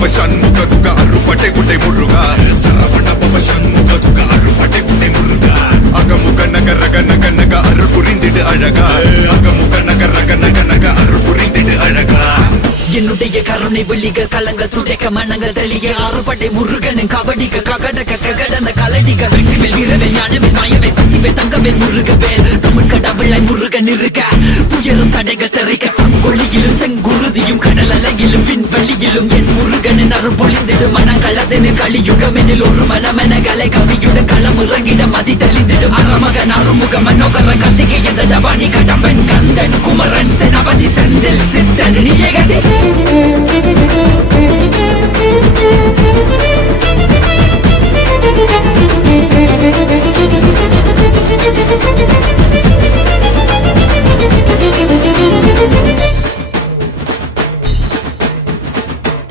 பவ சண்முக துக அருப்பட்டை குட்டை முருகா சரவண பவ சண்முக துக அருப்பட்டை குட்டை முருகா அகமுக நக ரக நக நக அருள் புரிந்திடு அழகா அகமுக நக ரக நக நக அருள் புரிந்திடு அழகா என்னுடைய கருணை வெள்ளிக கலங்க துடைக்க மனங்கள் தெளிய ஆறுபடை முருகனின் கபடிக்க ககடக்க ககடந்த கலடிக வெற்றிவேல் வீரவேல் ஞானவேல் மாயவே சக்திவேல் தங்கவேல் முருகவேல் தமிழ் கடவுளாய் முருகன் இருக்க துயரும் தடைகள் தெரிக்க சங்கொழியிலும் செங்குருதியும் கடல் அலையிலும் விண்வெளியிலும் என் முருகனின் அருள் பொழிந்திடும் மனங்களதென கலியுகமெனில் ஒரு மனமென கலை கவியுடன் களம் இறங்கிட மதி தெளிந்திடும் அறமகன் அருமுக மனோகர கத்திகை எந்த டபானி கடம்பன் கந்தன் குமரன் செனபதி செந்தில் சித்தன் நீயகதி